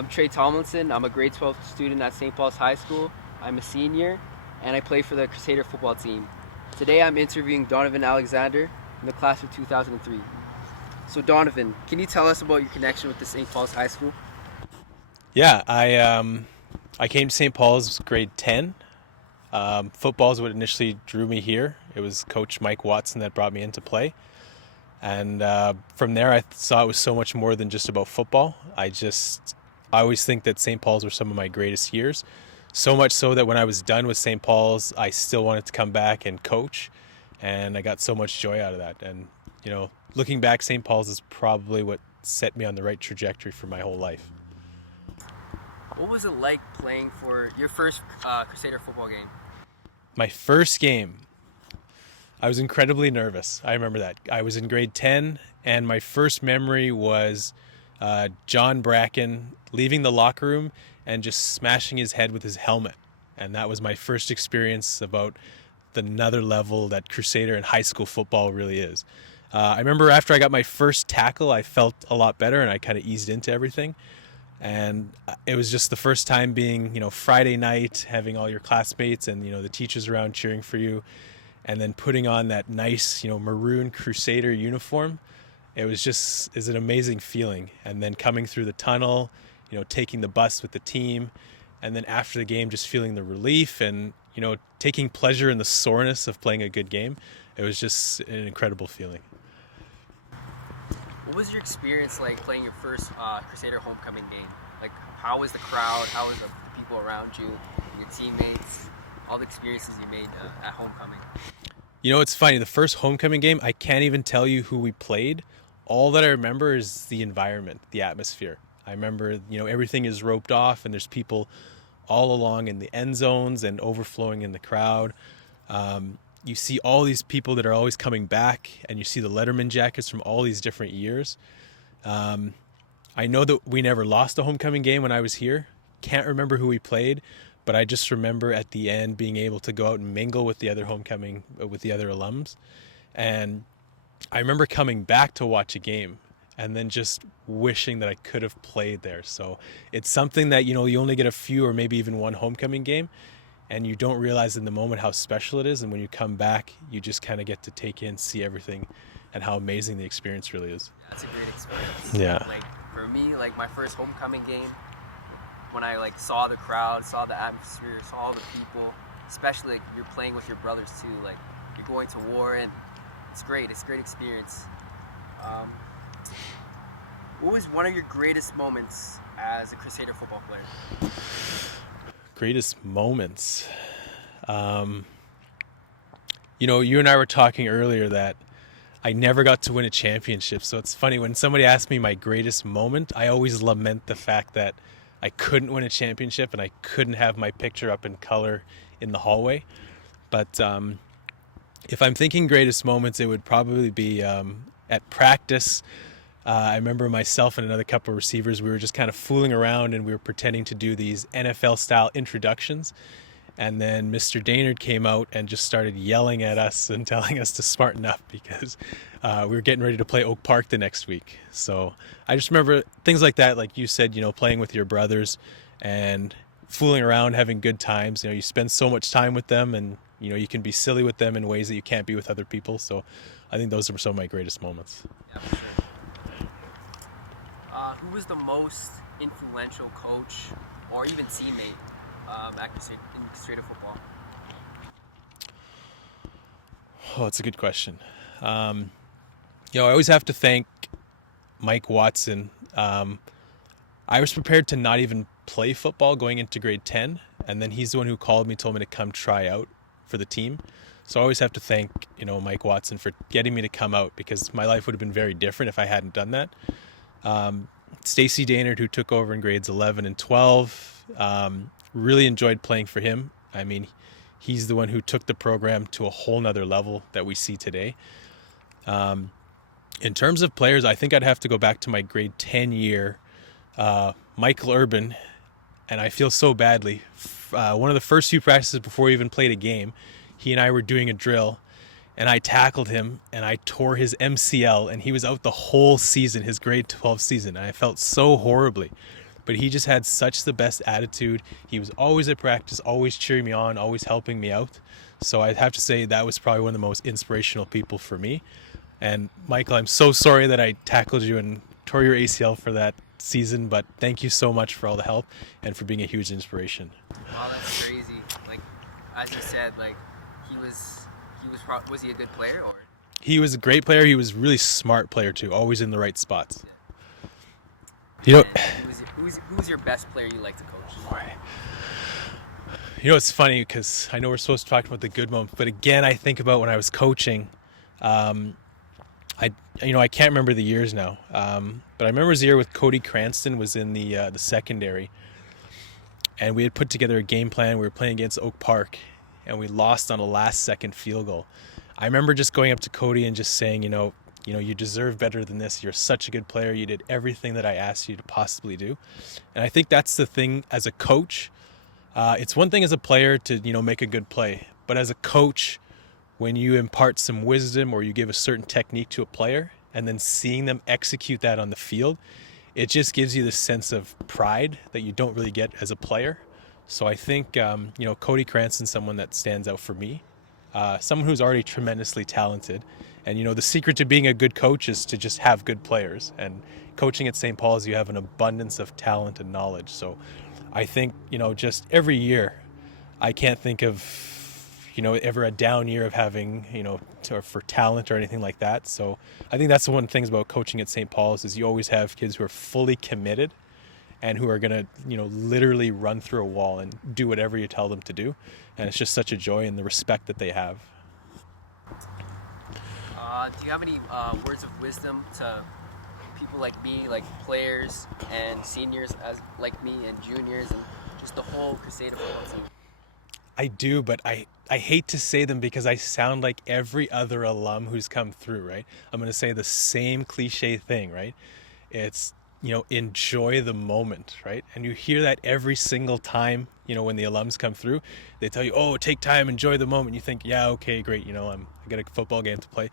I'm Trae Tomlinson. I'm a grade 12 student at St. Paul's High School. I'm a senior, and I play for the Crusader football team. Today I'm interviewing Donovan Alexander in the class of 2003. So Donovan, can you tell us about your connection with the St. Paul's High School? Yeah, I came to St. Paul's grade 10. Football is what initially drew me here. It was Coach Mike Watson that brought me into play. And from there, I saw it was so much more than just about football. I always think that St. Paul's were some of my greatest years. So much so that when I was done with St. Paul's, I still wanted to come back and coach. And I got so much joy out of that. And, looking back, St. Paul's is probably what set me on the right trajectory for my whole life. What was it like playing for your first Crusader football game? My first game, I was incredibly nervous. I remember that. I was in grade 10, and my first memory was John Bracken leaving the locker room and just smashing his head with his helmet. And that was my first experience about the another level that Crusader and high school football really is. I remember after I got my first tackle, I felt a lot better, and I kind of eased into everything. And it was just the first time being, Friday night, having all your classmates and, the teachers around cheering for you, and then putting on that nice, maroon Crusader uniform. It was just is an amazing feeling. And then coming through the tunnel, taking the bus with the team, and then after the game, just feeling the relief and, taking pleasure in the soreness of playing a good game. It was just an incredible feeling. What was your experience like playing your first Crusader homecoming game? Like, how was the crowd? How was the people around you, your teammates, all the experiences you made at homecoming? It's funny. The first homecoming game, I can't even tell you who we played. All that I remember is the environment, the atmosphere. I remember, everything is roped off and there's people all along in the end zones and overflowing in the crowd. You see all these people that are always coming back, and you see the Letterman jackets from all these different years. I know that we never lost a homecoming game when I was here. Can't remember who we played, but I just remember at the end being able to go out and mingle with the other with the other alums. And I remember coming back to watch a game and then just wishing that I could have played there. So it's something that, you only get a few or maybe even one homecoming game, and you don't realize in the moment how special it is. And when you come back, you just kind of get to take in, see everything, and how amazing the experience really is. That's a great experience. Yeah. Like, for me, like, my first homecoming game, when I, saw the crowd, saw the atmosphere, saw all the people, especially, you're playing with your brothers, too. Like, you're going to war, and it's great. It's a great experience. What was one of your greatest moments as a Crusader football player? Greatest moments. You and I were talking earlier that I never got to win a championship. So it's funny when somebody asks me my greatest moment, I always lament the fact that I couldn't win a championship and I couldn't have my picture up in color in the hallway. But if I'm thinking greatest moments, it would probably be at practice. I remember myself and another couple of receivers, we were just kind of fooling around and we were pretending to do these NFL-style introductions. And then Mr. Daynard came out and just started yelling at us and telling us to smarten up because we were getting ready to play Oak Park the next week. So I just remember things like that, like you said, playing with your brothers and fooling around, having good times. You spend so much time with them and, you can be silly with them in ways that you can't be with other people. So I think those are some of my greatest moments. Yeah, for sure. Who was the most influential coach or even teammate in Crusader football? Oh, that's a good question. I always have to thank Mike Watson. I was prepared to not even play football going into grade 10, and then he's the one who called me, told me to come try out for the team. So I always have to thank, Mike Watson for getting me to come out because my life would have been very different if I hadn't done that. Stacey Daynard, who took over in grades 11 and 12, really enjoyed playing for him. I mean, he's the one who took the program to a whole nother level that we see today. In terms of players, I think I'd have to go back to my grade 10 year. Michael Urban, and I feel so badly. One of the first few practices before we even played a game, he and I were doing a drill, and I tackled him and I tore his MCL, and he was out the whole season, his grade 12 season. And I felt so horribly. but he just had such the best attitude. He was always at practice, always cheering me on, always helping me out. So I'd have to say that was probably one of the most inspirational people for me. And Michael, I'm so sorry that I tackled you and tore your ACL for that season, but thank you so much for all the help and for being a huge inspiration. Wow, that's crazy. Like, as you said, like was he a good player or? He was a great player. He was a really smart player too, always in the right spots. Yeah. You know, who's your best player you like to coach? You know, it's funny because I know we're supposed to talk about the good moments, but again, I think about when I was coaching. I can't remember the years now, but I remember it was the year with Cody Cranston was in the secondary, and we had put together a game plan. We were playing against Oak Park, and we lost on a last-second field goal. I remember just going up to Cody and just saying, you deserve better than this. You're such a good player. You did everything that I asked you to possibly do. And I think that's the thing as a coach. It's one thing as a player to, make a good play. But as a coach, when you impart some wisdom or you give a certain technique to a player and then seeing them execute that on the field, it just gives you this sense of pride that you don't really get as a player. So I think, Cody Cranston's someone that stands out for me. Someone who's already tremendously talented. And, the secret to being a good coach is to just have good players. And coaching at St. Paul's, you have an abundance of talent and knowledge. So I think, just every year, I can't think of, ever a down year of having, for talent or anything like that. So I think that's one of the things about coaching at St. Paul's is you always have kids who are fully committed and who are going to, literally run through a wall and do whatever you tell them to do. And it's just such a joy and the respect that they have. Do you have any words of wisdom to people like me, like players and seniors like me and juniors and just the whole Crusader football team? I do, but I hate to say them because I sound like every other alum who's come through, right? I'm going to say the same cliche thing, right? It's, enjoy the moment, right? And you hear that every single time, when the alums come through, they tell you, oh, take time, enjoy the moment. You think, yeah, okay, great. I got a football game to play.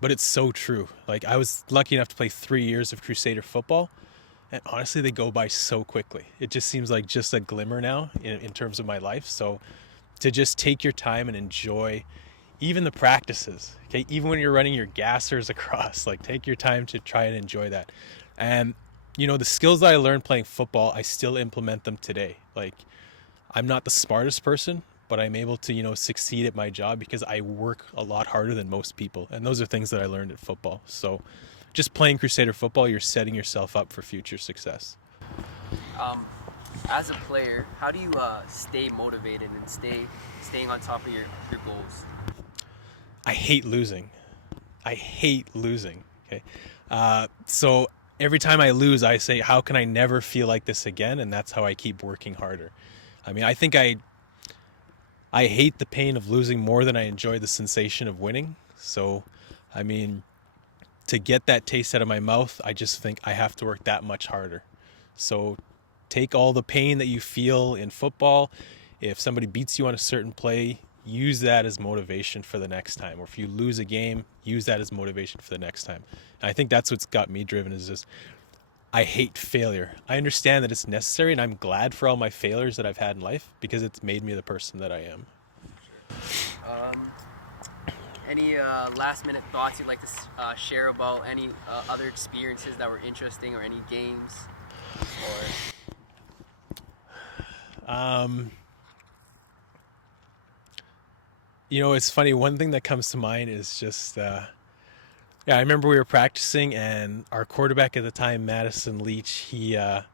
But it's so true. Like, I was lucky enough to play 3 years of Crusader football. And honestly, they go by so quickly. It just seems like just a glimmer now in terms of my life. So to just take your time and enjoy even the practices, okay? Even when you're running your gassers across, like, take your time to try and enjoy that. And, the skills that I learned playing football, I still implement them today. Like, I'm not the smartest person, but I'm able to, succeed at my job because I work a lot harder than most people. And those are things that I learned at football. So just playing Crusader football, you're setting yourself up for future success. As a player, how do you stay motivated and staying on top of your goals? I hate losing. Okay. So every time I lose, I say, how can I never feel like this again? And that's how I keep working harder. I mean, I think I hate the pain of losing more than I enjoy the sensation of winning. So, I mean, to get that taste out of my mouth, I just think I have to work that much harder. So take all the pain that you feel in football. If somebody beats you on a certain play, use that as motivation for the next time. Or if you lose a game, use that as motivation for the next time. And I think that's what's got me driven is just, I hate failure. I understand that it's necessary, and I'm glad for all my failures that I've had in life because it's made me the person that I am. Any last-minute thoughts you'd like to share about any other experiences that were interesting or any games? It's funny. One thing that comes to mind is just, I remember we were practicing, and our quarterback at the time, Madison Leach, he ran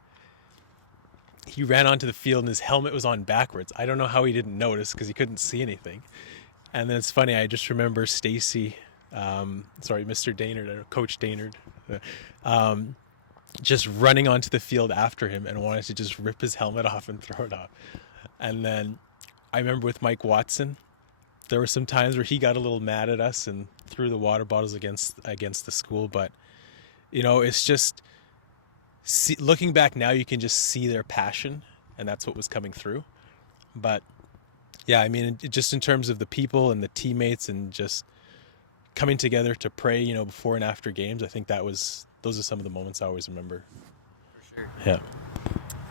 onto the field and his helmet was on backwards. I don't know how he didn't notice because he couldn't see anything. And then it's funny, I just remember Stacy, Mr. Daynard, Coach Daynard, just running onto the field after him and wanted to just rip his helmet off and throw it off. And then I remember with Mike Watson, there were some times where he got a little mad at us and threw the water bottles against the school. But, it's just, looking back now, you can just see their passion, and that's what was coming through. But, yeah, I mean, just in terms of the people and the teammates and just coming together to pray, before and after games, I think those are some of the moments I always remember. For sure. Yeah.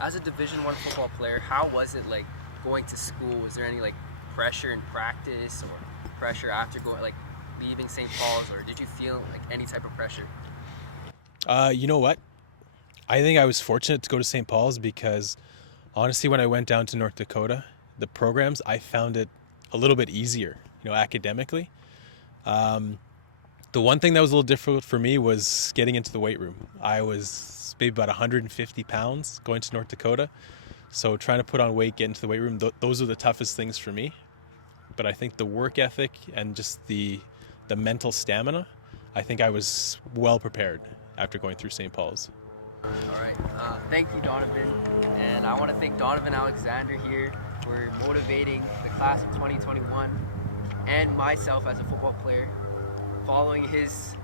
As a Division I football player, how was it like going to school? Was there any like pressure in practice or pressure after going like leaving St. Paul's, or did you feel like any type of pressure? You know what? I think I was fortunate to go to St. Paul's because honestly, when I went down to North Dakota, the programs, I found it a little bit easier, academically. The one thing that was a little difficult for me was getting into the weight room. I was maybe about 150 pounds going to North Dakota. So trying to put on weight, get into the weight room, those are the toughest things for me. But I think the work ethic and just the mental stamina, I think I was well prepared after going through St. Paul's. All right. Thank you, Donovan. And I want to thank Donovan Alexander here for motivating the class of 2021 and myself as a football player, following his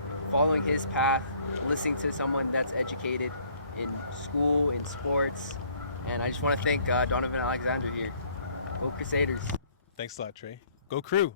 path, listening to someone that's educated in school, in sports. And I just want to thank Donovan Alexander here. Go Crusaders. Thanks a lot, Trae. Go Crew!